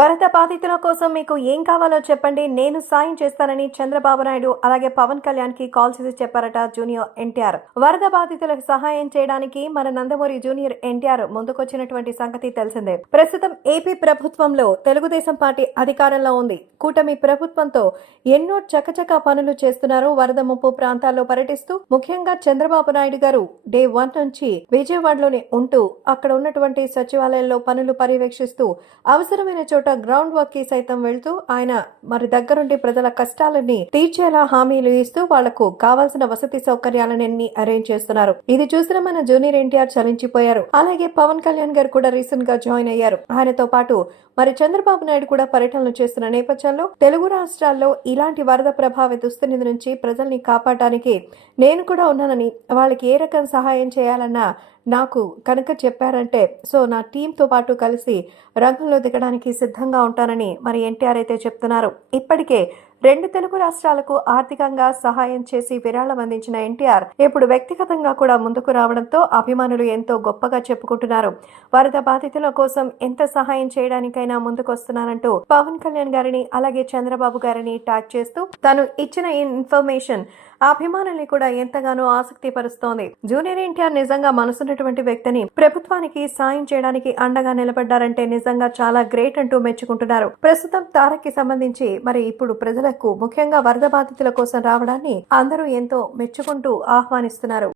వరద బాధితుల కోసం మీకు ఏం కావాలో చెప్పండి, నేను సాయం చేస్తానని చంద్రబాబు నాయుడు అలాగే పవన్ కళ్యాణ్ కి కాల్ చేసి చెప్పారట జూనియర్ ఎన్టీఆర్. వరద బాధితులకు సహాయం చేయడానికి మన నందమూరి జూనియర్ ఎన్టీఆర్ ముందుకొచ్చినటువంటి సంగతి తెలిసిందే. ప్రస్తుతం ఏపీ ప్రభుత్వంలో తెలుగుదేశం పార్టీ అధికారంలో ఉంది. కూటమి ప్రభుత్వంతో ఎన్నో చకచకా పనులు చేస్తున్నారు. వరద ముప్పు ప్రాంతాల్లో పర్యటిస్తూ ముఖ్యంగా చంద్రబాబు నాయుడు గారు డే 1 నుంచి విజయవాడలోనే ఉంటూ అక్కడ ఉన్నటువంటి సచివాలయంలో పనులు పర్యవేక్షిస్తూ అవసరమైన చోట గ్రౌండ్ వర్క్ కి సైతం వెళ్తూ ఆయన మరి దగ్గరుండి ప్రజల కష్టాలని తీర్చేలా హామీలు ఇస్తూ వాళ్లకు కావాల్సిన వసతి సౌకర్యాలన్నీ అరేంజ్ చేస్తున్నారు. ఇది చూసిన మన జూనియర్ ఎన్టీఆర్ చలించిపోయారు. అలాగే పవన్ కళ్యాణ్ గారు కూడా రీసెంట్ గా జాయిన్ అయ్యారు. ఆయనతో పాటు మరి చంద్రబాబు నాయుడు కూడా పర్యటనలు చేస్తున్న నేపథ్యంలో తెలుగు రాష్ట్రాల్లో ఇలాంటి వరద ప్రభావిత దుస్థితి నుంచి ప్రజల్ని కాపాడటానికి నేను కూడా ఉన్నానని, వాళ్ళకి ఏ రకం సహాయం చేయాలన్నా నాకు కనుక చెప్పారంటే సో నా టీంతో పాటు కలిసి రంగంలో దిగడానికి సిద్ధంగా ఉంటానని మరి ఎన్టీఆర్ అయితే చెప్తున్నారు. ఇప్పటికే 2 తెలుగు రాష్ట్రాలకు ఆర్థికంగా సహాయం చేసి విరాళం అందించిన ఎన్టీఆర్ ఇప్పుడు వ్యక్తిగతంగా కూడా ముందుకు రావడంతో అభిమానులు ఎంతో గొప్పగా చెప్పుకుంటున్నారు. వరద బాధితుల కోసం ఎంత సహాయం చేయడానికైనా ముందుకొస్తున్నానంటూ పవన్ కళ్యాణ్ గారిని అలాగే చంద్రబాబు గారిని ట్యాగ్ చేస్తూ తను ఇచ్చిన ఇన్ఫర్మేషన్ అభిమానుల్ని కూడా ఎంతగానో ఆసక్తి పరుస్తోంది. జూనియర్ ఎన్టీఆర్ నిజంగా మనసున్నటువంటి వ్యక్తిని ప్రభుత్వానికి సాయం చేయడానికి అండగా నిలబడ్డారంటే నిజంగా చాలా గ్రేట్ అంటూ మెచ్చుకుంటున్నారు. ప్రస్తుతం తారక్కి సంబంధించి మరి ఇప్పుడు ప్రజలకు ముఖ్యంగా వరద బాధితుల కోసం రావడాన్ని అందరూ ఎంతో మెచ్చుకుంటూ ఆహ్వానిస్తున్నారు.